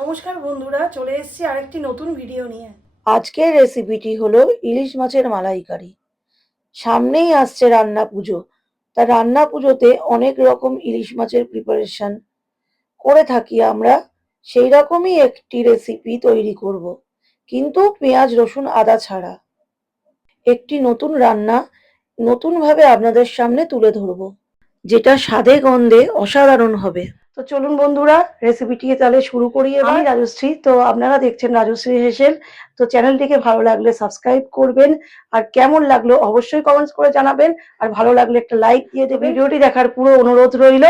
নমস্কার বন্ধুরা, চলে এসেছি আরেকটি নতুন ভিডিও নিয়ে। আজকের রেসিপিটি হলো ইলিশ মাছের মালাইকারি। সামনেই আসছে রান্না পুজো। তা রান্না পুজোতে অনেক রকম ইলিশ মাছের প্রিপারেশন করে থাকি আমরা, সেই রকমই একটি রেসিপি তৈরি করব, কিন্তু পেঁয়াজ রসুন আদা ছাড়া। একটি নতুন রান্না নতুনভাবে আপনাদের সামনে তুলে ধরবো, যেটা স্বাদে গন্ধে অসাধারণ হবে। তো চলুন বন্ধুরা, রেসিপিটি তাহলে শুরু করি। আমি রাজশ্রী, তো আপনারা দেখছেন রাজশ্রী হেসেল। তো চ্যানেলটিকে ভালো লাগলে সাবস্ক্রাইব করবেন, আর কেমন লাগলো অবশ্যই কমেন্টস করে জানাবেন, আর ভালো লাগলে একটা লাইক দিয়ে দেবেন। ভিডিওটি দেখার পুরো অনুরোধ রইল।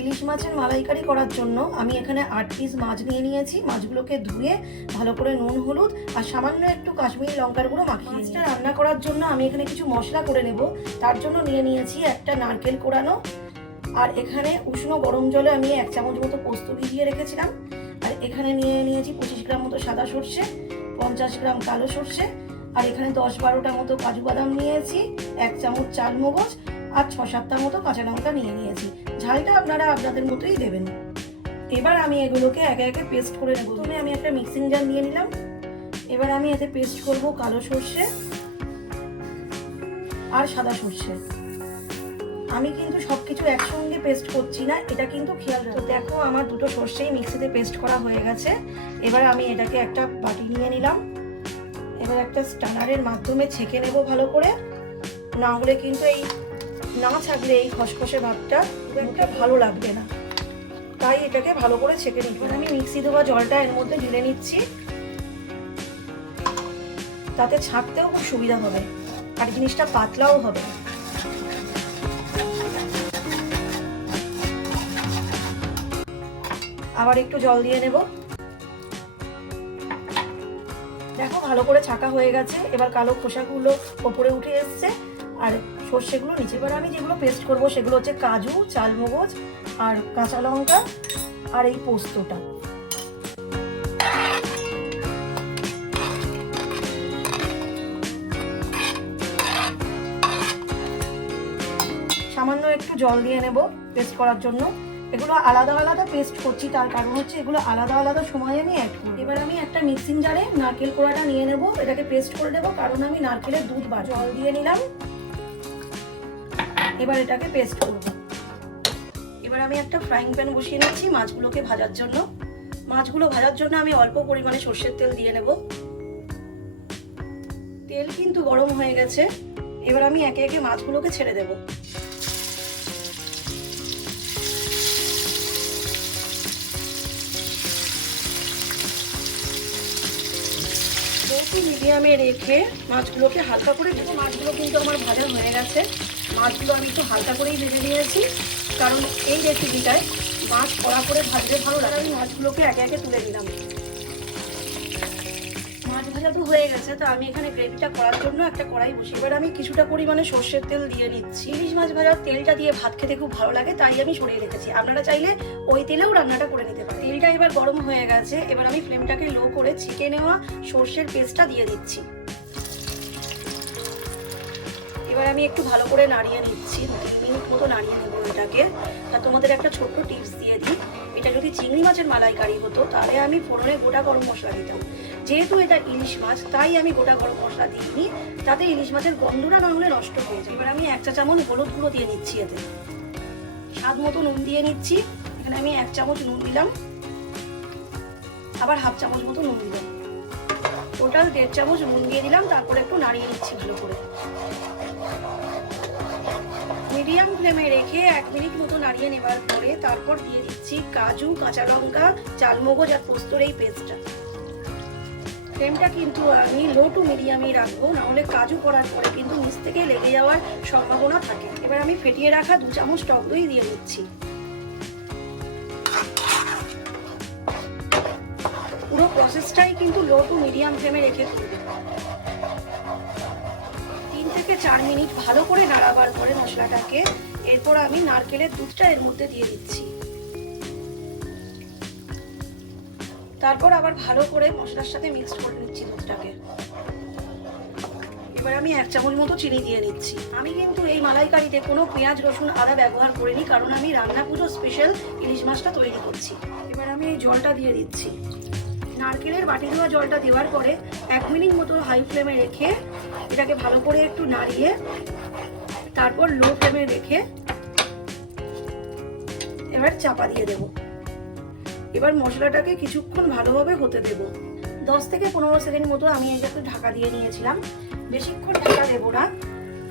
ইলিশ মাছের মালাইকারি করার জন্য আমি এখানে 8 পিস মাছ নিয়ে নিয়েছি। মাছগুলোকে ধুয়ে ভালো করে নুন হলুদ আর সামান্য একটু কাশ্মীরি লঙ্কার গুঁড়ো মাখিয়ে মাছটা রান্না করার জন্য আমি এখানে কিছু মশলা করে নেব। তার জন্য নিয়ে নিয়েছি একটা নারকেল কোড়ানো, আর এখানে উষ্ণ গরম জলে আমি 1 চামচ মতো পোস্ত ভিজিয়ে রেখেছিলাম, আর এখানে নিয়ে নিয়েছি 25 গ্রাম মতো সাদা সর্ষে, 50 গ্রাম কালো সর্ষে, আর এখানে 10-12টা মতো কাজু বাদাম নিয়েছি, 1 চামচ চাল মগজ, আর 6-7টা মতো কাঁচা লঙ্কা নিয়ে নিয়েছি। ঝালটা আপনারা আপনাদের মতোই দেবেন। এবার আমি এগুলোকে একে একে পেস্ট করে নেব। প্রথমে আমি একটা মিক্সিং জার নিয়ে নিলাম। এবার আমি এতে পেস্ট করব কালো সর্ষে আর সাদা সর্ষে। আমি কিন্তু সবকিছু একসঙ্গে পেস্ট করছি না, এটা কিন্তু খেয়াল রাখো। দেখো আমার দুটো সর্ষেই মিক্সিতে পেস্ট করা হয়ে গেছে। এবার আমি এটাকে একটা বাটি নিয়ে নিলাম। এবার একটা স্টানারের মাধ্যমে ছেঁকে নেব ভালো করে, না হলে কিন্তু না ছাকলে এই খসখসে ভাবটা একটা ভালো লাগবে না, তাই এটাকে ভালো করে ছেঁকে নিতে হবে। আমি মিক্সি ধোয়া জলটা এর মধ্যে ঢেলে নিচ্ছি, তাতে ছাঁকতেও খুব সুবিধা হবে আর জিনিসটা পাতলাও হবে। আবার একটু জল দিয়ে নেব। দেখো ভালো করে ছাকা হয়ে গেছে। এবার কালো খোসাগুলো ওপরে উঠে এসছে আর সর্ষেগুলো নিচে। এবার আমি যেগুলো পেস্ট করব সেগুলো হচ্ছে কাজু, চালমগজ আর কাঁচা লঙ্কা আর এই পোস্তটা। সামান্য একটু জল দিয়ে নেব পেস্ট করার জন্য। এগুলো আলাদা আলাদা পেস্ট করছি, তার কারণ হচ্ছে এগুলো আলাদা আলাদা সময় আমি অ্যাড করব। এবার আমি একটা মিক্সিং জারে নারকেল কোড়াটা নিয়ে নেব, এটাকে পেস্ট করে দেবো, কারণ আমি নারকেলের দুধ বা জল দিয়ে নিলাম। এবার এটাকে পেস্ট করব। এবার আমি একটা ফ্রাইং প্যান বসিয়ে নিচ্ছি মাছগুলোকে ভাজার জন্য। মাছগুলো ভাজার জন্য আমি অল্প পরিমাণে সর্ষের তেল দিয়ে নেব। তেল কিন্তু গরম হয়ে গেছে। এবার আমি একে একে মাছগুলোকে ছেড়ে দেব। মিডিয়ামে রেখে মাছগুলোকে হালকা করে দেবো। মাছগুলো কিন্তু আমার ভাজা হয়ে গেছে। মাছগুলো আমি একটু হালকা করেই ভেজে নিয়েছি, কারণ এই রেসিপিটায় মাছ কড়া করে ভাজলে ভালো লাগে। আমি মাছগুলোকে একে একে তুলে দিলাম। মাছ ভাজা তো হয়ে গেছে, তো আমি এখানে গ্রেভিটা করার জন্য একটা কড়াই বসিয়ে এবার আমি কিছুটা পরিমাণে সর্ষের তেল দিয়ে নিচ্ছি। ইলিশ মাছ ভাজার তেলটা দিয়ে ভাত খেতে খুব ভালো লাগে, তাই আমি সরিয়ে রেখেছি। আপনারা চাইলে ওই তেলেও রান্নাটা করে নিতে পারেন। তেলটা এবার গরম হয়ে গেছে। এবার আমি ফ্লেমটাকে লো করে ছেঁকে নেওয়া সর্ষের পেস্টটা দিয়ে দিচ্ছি। এবার আমি একটু ভালো করে নাড়িয়ে নিচ্ছি, 2 মিনিট মতো নাড়িয়ে নেবো এটাকে। আর তোমাদের একটা ছোট্ট টিপস দিয়ে দিই, এটা যদি চিংড়ি মাছের মালাইকারি হতো তাহলে আমি ফোড়নে গোটা গরম মশলা দিতাম। যেহেতু এটা ইলিশ মাছ, তাই আমি গোটা গরম মশলা দিইনি, তাতে ইলিশ মাছের গন্ধটা না হলে নষ্ট হয়ে যায়। এবার আমি 1 চা চামচ হলুদ গুঁড়ো দিয়ে নিচ্ছি, এতে স্বাদ মতো নুন দিয়ে নিচ্ছি। এখানে আমি 1 চামচ নুন দিলাম, আবার 1/2 চামচ মতো নুন দিলাম, টোটাল 1.5 চামচ নুন দিয়ে দিলাম। তারপরে একটু নাড়িয়ে নিচ্ছি ভালো করে। মিডিয়াম ফ্লেমে রেখে 1 মিনিট মতো নাড়িয়ে নেবার পরে তারপর দিয়ে দিচ্ছি কাজু, কাঁচা লঙ্কা, চালমগজ আর পোস্তর এই পেস্টটা। ফ্লেমটা কিন্তু আমি লো টু মিডিয়ামই রাখবো, নাহলে কাজু করার পরে কিন্তু নিচ থেকে লেগে যাওয়ার সম্ভাবনা থাকে। এবার আমি ফেটিয়ে রাখা 2 চামচ টক দই দিয়ে দিচ্ছি। পুরো প্রসেসটাই কিন্তু লো টু মিডিয়াম ফ্লেমে রেখে করবে। 3 থেকে 4 মিনিট ভালো করে নাড়াবার পরে মশলাটাকে, এরপর আমি নারকেলের দুধটা এর মধ্যে দিয়ে দিচ্ছি। তারপর আবার ভালো করে মশলার সাথে মিক্স করে নিচ্ছি দুধটাকে। এবার আমি 1 চামচ মতো চিনি দিয়ে নিচ্ছি। আমি কিন্তু এই মালাইকারিতে কোনো পেঁয়াজ রসুন আদা ব্যবহার করিনি, কারণ আমি রান্না পুজো স্পেশাল ইলিশ মাছটা তৈরি করছি। এবার আমি এই জলটা দিয়ে দিচ্ছি। নারকেলের বাটি ধোয়া জলটা দেওয়ার পরে 1 মিনিট মতো হাই ফ্লেমে রেখে এটাকে ভালো করে একটু নাড়িয়ে তারপর লো ফ্লেমে রেখে এবার চাপা দিয়ে দেব। এবার মশলাটাকে কিছুক্ষণ ভালোভাবে হতে দেব। 10 থেকে 15 সেকেন্ড মতো আমি এটাকে ঢাকা দিয়ে নিয়েছিলাম। বেশিক্ষণ ঢাকা দেবো না,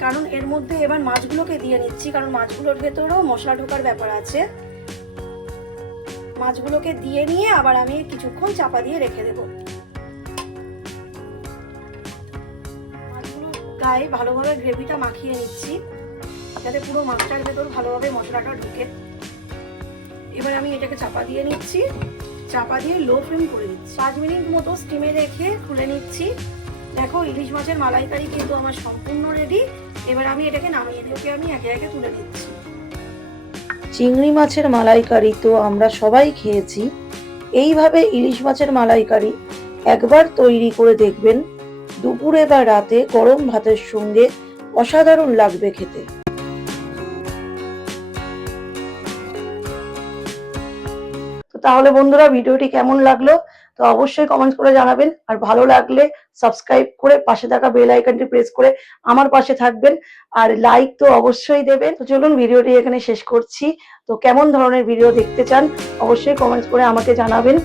কারণ এর মধ্যে এবার মাছগুলোকে দিয়ে নিচ্ছি, কারণ মাছগুলোর ভেতরেও মশলা ঢোকার ব্যাপার আছে। মাছগুলোকে দিয়ে নিয়ে আবার আমি কিছুক্ষণ চাপা দিয়ে রেখে দেব। মাছগুলো গায়ে ভালোভাবে গ্রেভিটা মাখিয়ে নিচ্ছি, যাতে পুরো মাছটার ভেতর ভালোভাবে মশলাটা ঢুকে। এবার আমি এটাকে চাপা দিয়ে নিচ্ছি, চাপা দিয়ে লো ফ্লেম করে দিচ্ছি। 5 মিনিট মতো স্টিমে রেখে খুলে নিচ্ছি। দেখো ইলিশ মাছের মালাইকারি কিন্তু আমার সম্পূর্ণ রেডি। এবার আমি এটাকে নামিয়ে দিয়ে আমি একে একে তুলে নিচ্ছি। চিংড়ি মাছের মালাইকারি তো আমরা সবাই খেয়েছি। এইভাবে ইলিশ মাছের মালাইকারি একবার তৈরি করে দেখবেন, দুপুরে বা রাতে গরম ভাতের সঙ্গে অসাধারণ লাগবে খেতে। তো তাহলে বন্ধুরা, ভিডিওটি কেমন লাগলো তো অবশ্যই কমেন্ট করে জানাবেন, আর ভালো লাগলে সাবস্ক্রাইব করে পাশে থাকা বেল আইকনটি প্রেস করে আমার পাশে থাকবেন, আর লাইক তো অবশ্যই দেবেন। তো চলুন ভিডিওটি এখানে শেষ করছি। তো কেমন ধরনের ভিডিও দেখতে চান অবশ্যই কমেন্টস করে আমাকে জানাবেন।